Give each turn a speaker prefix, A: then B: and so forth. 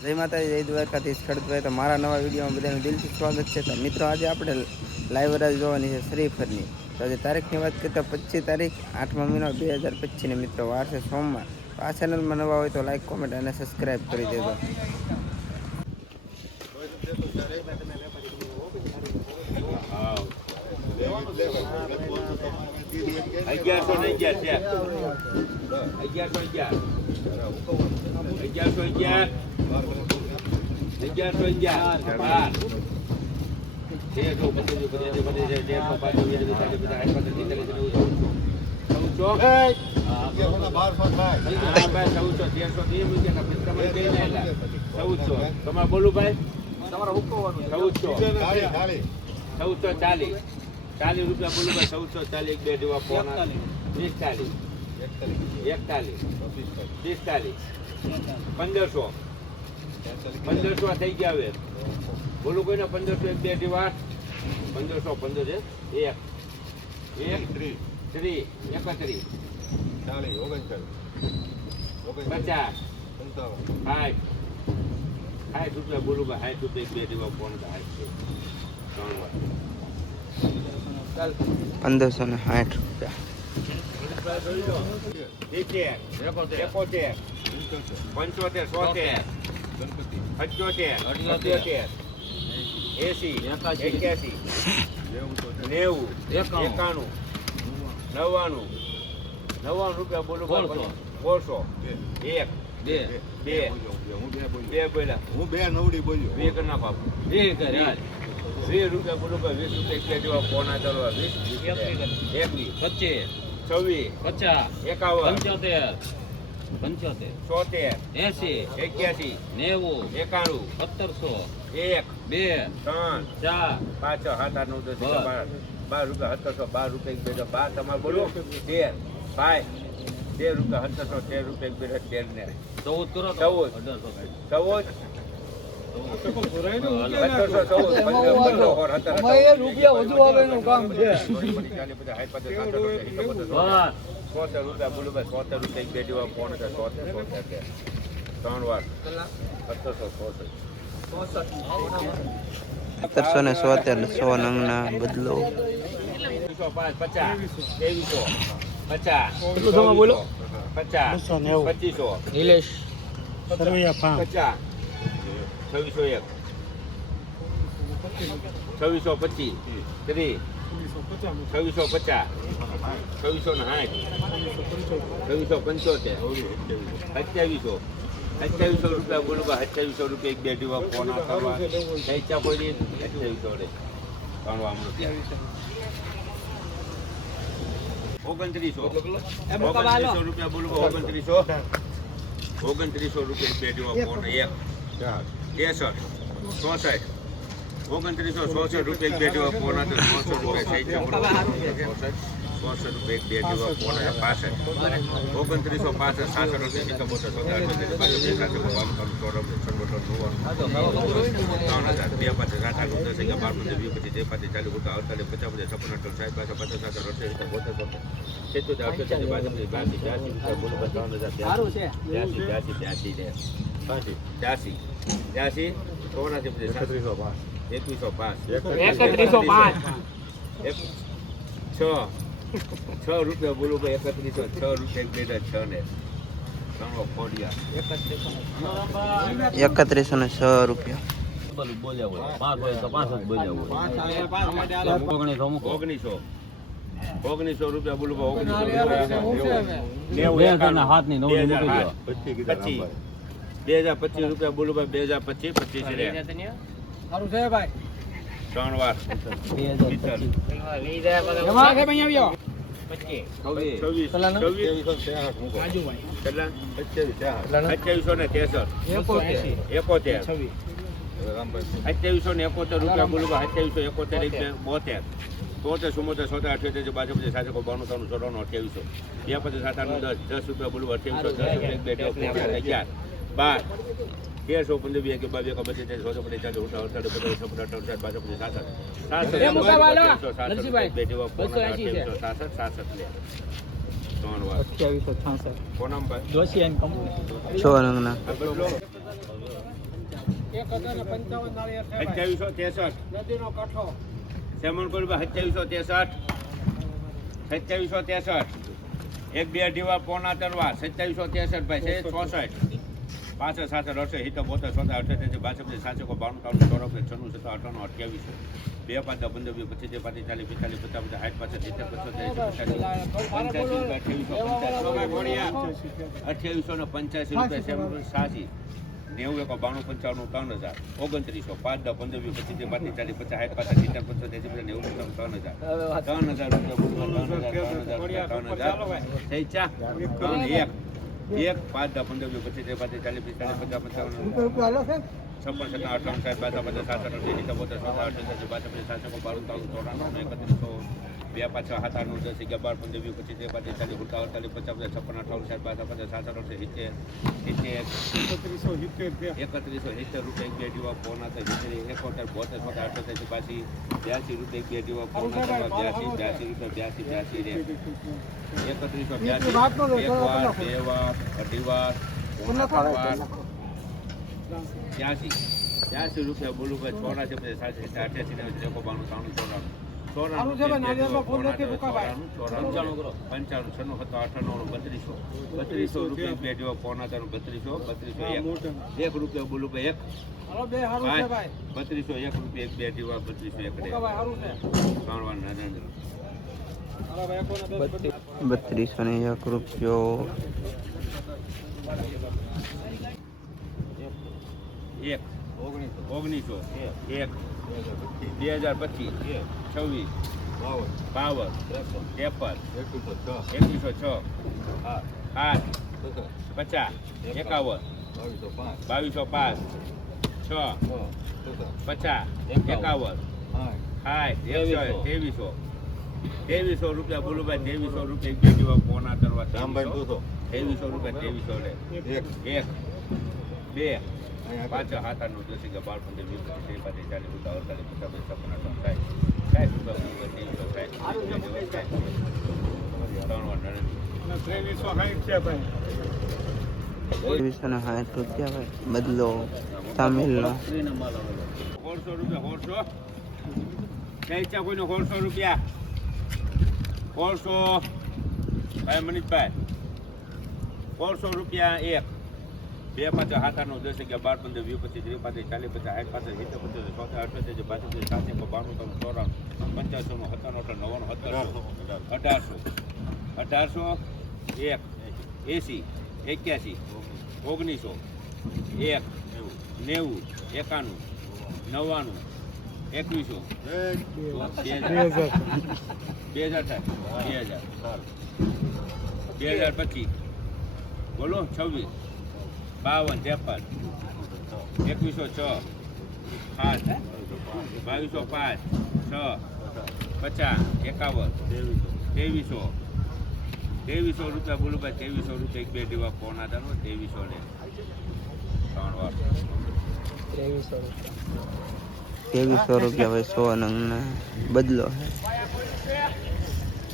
A: જય માતાજી, જય દ્વારકાધીશ ખડતભાઈ તો મારા નવા વિડીયોમાં બધાનું દિલથી સ્વાગત છે. તો મિત્રો, આજે આપણે લાઈવ રાજ જોવાની છે શ્રીફરની તો આજે તારીખની વાત કરતા પચીસ તારીખ આઠમા મહિનો બે હજાર પચીસને મિત્રો વાર છે સોમવાર. તો આ ચેનલમાં નવા હોય તો લાઈક કોમેન્ટ અને સબસ્ક્રાઈબ કરી દેજો.
B: અગિયારસો અગિયાર અગિયારસો અગિયાર. અગિયારસો અગિયાર. અગિયાર તમારે બોલું ભાઈ ચૌદસો ચૌદસો ચાલીસ ચાલીસ રૂપિયા બોલું ભાઈ ચૌદસો ચાલીસ બે જેવા એકતાલીસ પિસ્તાલીસ પંદરસો પંદરસો થઈ ગયા હવે. બોલું કોઈને પંદરસો એક બે જેવા પંદરસો પંદર છે એક. એક ત્રીસ. એકત્રીસ. પચાસ. સાઠ. સાઠ રૂપિયા બોલું ભાઈ સાઠ રૂપિયા એક બે જેવા ફોન સાઠ છે. ત્રણ વાર.
A: પંદરસો ને સાઠ રૂપિયા.
B: સિત્તેર, એકોતેર, પંચોતેર, સોતેર. પંચોતેર, અઠ્યોતેર, એસી, એક્યાસી, નેવું, એકાણું, નવ્વાણું, નવ્વાણું રૂપિયા બોલું. સોળસો, એક, બે, બે. બોલ્યા.
C: હું બે નવડી બોલ્યો.
B: બે કરી નાખો આપણે. વીસ રૂપિયા બોલું વીસ રૂપિયા બે જેવા પોણા ચાલવા. વીસ, એકવીસ,
D: પચીસ.
B: છવ્વીસ,
D: પચાસ.
B: એકાવન,
D: પંચોતેર. પંચોતેર
B: છોતેર,
D: એસી
B: એક્યાસી,
D: નેવું
B: એકાણું,
D: સત્તરસો
B: એક,
D: બે
B: ત્રણ,
D: ચાર
B: પાંચ છ સાત આઠ નવ દસ
D: બાર.
B: રૂપિયા સત્તરસો બાર રૂપિયા એક બે બાર તમારે બોલો તેર ભાઈ તેર રૂપિયા સત્તરસો તેર રૂપિયા એક બે તેર ને
D: ચૌદ કરો
B: ચૌદ. ચૌદ રૂપિયા વધુ આવે એનું કામ છે. સોતેર રૂપિયા બોલું ભાઈ સોતેર રૂપિયા એક બે જેવા ફોન છે સોતેર સોતેર કે? ત્રણ વાર. સત્તરસો સોતેર
A: સત્તરસો ને સોતેર સો નંગના બદલો.
B: ત્રેવીસો પચાસ. પચાસ.
A: બોલો?
B: પચીસો.
A: નિલેશ.
B: પચાસ. છવ્વીસો એક. છવ્વીસો પચીસ. ત્રીસ. છવ્વીસો પચાસ. છવ્વીસો ને સાઠ છવ્વીસો પંચોતેર. સત્યાવીસો. સત્યાવીસો રૂપિયા બોલું સત્યાવીસો રૂપિયા એક બે જેવા ફોન કરવા. પૈસા પડી સત્યાવીસો રે. ત્રણ રૂપિયા ઓગણત્રીસો. ઓગણત્રીસો રૂપિયા બોલું ઓગણત્રીસો. ઓગણત્રીસો રૂપિયા બે જેવા ફોન એક. ત્રેસઠ. ચોસઠ. ઓગણત્રીસો ચોસઠ રૂપિયા એક બે જેવા પોણા તો ચોસઠ રૂપિયા ચોસઠ રૂપિયા એક બે જેવા પોણા પાસઠ ઓગણત્રીસો પાસઠ સાસઠ રૂપિયા છન્નું ત્રણ હજાર બે પાંચ સાત આઠ દસ અગિયાર બાર પંદર વીસ પચીસ ત્રીસ પાંત્રીસ ચાલીસ ઉડતા અડતાલીસ પચાસ પચાસ છપ્પન અઠાવન સાહેબ પાસે પચાસ સાત સિત્તેર બોતેર સિત્તોતેર અઠ્યોતેર બાસઠ બ્યાસી ત્યાસી ત્રણ હજાર ત્યાસી ત્યાસી ત્યાસી ત્યાસી ત્યાસી ત્યાસી ચોરાસી પછી એકત્રીસો પાંચ એકવીસો પાંચ. એકત્રીસો પાંચ. છ. છ રૂપિયા બોલું ભાઈ એકત્રીસો છ રૂપિયા એક બે હજાર છ ને.
A: એકત્રીસો ને છ રૂપિયા.
D: બોલું બોલ્યા પાંચ હોય તો પાંચ જ બોલ્યા હોય ઓગણીસો
B: ઓગણીસો ઓગણીસો રૂપિયા બોલું ભાઈ ઓગણીસો
D: બે
B: હજાર પચીસ. રૂપિયા બોલું ભાઈ બે હજાર પચીસ પચીસ? ત્રણ છે ભાઈ. ત્રણ વાર. ને એકોતેર. રૂપિયા બોલું એકોતેર બોતેર. તોતેર ચુમ્મોતેર સોતેર અઠ્યોતેર બાજુ પછી સાથે બાણું ત્રણ ચોરાણું અઠ્યાવીસો. બે પછી સાત આઠ દસ. દસ રૂપિયા બોલું અઠ્યાવીસો દસ બે અગિયાર. બાર. તેરસો પંદર બે કે બાવીસ એકા બત્રીસ ચોસો પચાસ ચાલીસ ઉઠા ઉઠા પચાસ છપ્પન અઠાવન સાઠ બાસઠ પચાસ સાસઠ સાસઠ સાસઠ બે જેવા ફોન હતા, અઠ્યાવીસો સાસઠ સાસઠ લે ત્રણ વાર. Phone number?
A: છ નંગના
B: આ બદલો સત્યાવીસો ત્રેસઠ. સેમન સત્યાવીસો ત્રેસઠ. સત્યાવીસો ત્રેસઠ. એક બે અઢીવા પોણા તરવા સત્યાવીસો તેસઠ ભાઈ છે ચોસઠ પાસઠ સાસઠ અડસઠ હિતો બોતેર સોતેર અઠ્યોતેર બાસઠ સાતસો બાણું ત્રાણું ચોરાણું છન્નું સત્તર અઠાણું અઠ્યાવીસો બે પાંચ પંદર વીસ પચીસ પાંત્રીસ ચાલીસ પિસ્તાલીસ પચાસ પચાસ સાઠ પાસઠ સિત્તેર પંચ્યાસી અઠ્યાવીસો ને પંચ્યાસી રૂપિયા સેવન સાસી. નેવું એક બાણું પંચાવન ત્રણ હજાર. ઓગણત્રીસો. પાંચ દસ પંદર વીસ પચીસ પાંત્રીસ ચાલીસ પચાસ સાઠ પાસઠ સિત્તેર પચાસ એંસી પચાસ નેવું ત્રણ ત્રણ હજાર. ત્રણ હજાર રૂપિયા ત્રણ હજાર ત્રણ હજાર ત્રણ હજાર. થઈ ચા? ત્રણ એક. એક પાંચ દસ પંદર વીસ પચીસ પાંત્રીસ ચાલીસ પિસ્તાલીસ પચાસ પંચાવન છપ્પન સત્તા અઠાવન સાહેબ બાસઠ પચાસ સાત અઠાવન અઠ્યાસી બાસઠ પચાસ સાતસો ત્રણ ચોરાણું એકત્રીસો બે પાંચ છ સાત આઠ નવ દસ અગિયાર બાર પંદર વીસ પચીસ પાંત્રીસ ચાલીસ ઉડતા અડતાલીસ પચાસ પચાસ છપ્પન અઠાવન સાત બાસઠ પચાસ સાત અઠાવન સિત્તેર સિત્તેર એકત્રીસો સિત્તેર રૂપિયા એક બે ડીવા પોના તો સિત્તેર એકોતેર બોતેર સોતેર અઠોતેર પાછી બ્યાસી રૂપિયા એક બે ડીવા પોના બ્યાસી બ્યાસી રૂપિયા બ્યાસી બ્યાસી રે. એકત્રીસો બ્યાસી એક વાર બે વાર અઢી વાર પોણા ત્રણ વાર રૂપિયા બોલું છોડા છે પછી સાત સિત્તેર અઠ્યાસી ને એકો બાણું ત્રાણું ચોરાણું. પંચાણું છન્નું સત્તા અઠાણું બત્રીસો. બત્રીસો રૂપિયા. બે જેવા ફોન ત્રણ બત્રીસો બત્રીસો એક. રૂપિયા બોલું ભાઈ એક. બત્રીસો એક રૂપિયા એક બે જેવા બત્રીસો એક. ત્રણ નરેન્દ્ર.
A: બત્રીસો ને એક રૂપિયો.
B: એક. ઓગણીસો. એક. બે હજાર પચીસ. છવ્વીસ. બાવન. ત્રેપન. એકવીસો છ. આઠ. પચાસ. એકાવન. બાવીસો પાંચ. છ. પચાસ. એકાવન. સાઠ એકસો ત્રેવીસો. ત્રેવીસો. રૂપિયા બોલુભાઈ ત્રેવીસો રૂપિયા એક જેવા પોના કરવા ત્રેવીસો. રૂપિયા ત્રેવીસો લે. એક. બે. પાંચ સાત આઠ અગિયાર બાર પંદર વીસ પચીસ ત્રીસ પાંત્રીસ ચાલીસ પચાસ અડતાલીસ પચાસ પચાસ છપ્પન અઠાવન સાહેબ ત્રેવીસો
A: ને સાઠ રૂપિયા ભાઈ. બદલો તામિલનો.
B: સોળસો રૂપિયા સોળસો કઈ કોઈનો સોળસો રૂપિયા? સોળસો ભાઈ મનીષભાઈ સોળસો રૂપિયા એક. બે પાંચ સાત આઠ દસ અગિયાર બાર પંદર વીસ પચીસ ત્રીસ પાંત્રીસ ચાલીસ પચાસ આઠ પાસઠ સિત્તેર પચાસ ચોથા અઠ્યોતેર બાસઠ સાતસો બાણું ત્રણ ચોરાણું પંચાસોનું સત્તાણું અઠાણું નવ્વાણું સત્તરસો અઢારસો અઢારસો એક એંસી એક્યાસી ઓગણીસો એક નેવું એકાણું નવ્વાણું એકવીસો બે હજાર બે હજાર. બે હજાર પચીસ. બોલો, છવ્વીસ. બાવન ત્રેપન. એકવીસો છ. સાત. બાવીસો પાંચ. છ. પચાસ. એકાવન. ત્રેવીસો. ત્રેવીસો રૂપિયા બોલું ભાઈ ત્રેવીસો રૂપિયા એક બે દીવા હતા ચાલો ત્રેવીસો ને ત્રણ વાર.
A: ત્રેવીસો રૂપિયા. ભાઈ સો નંગ બદલો.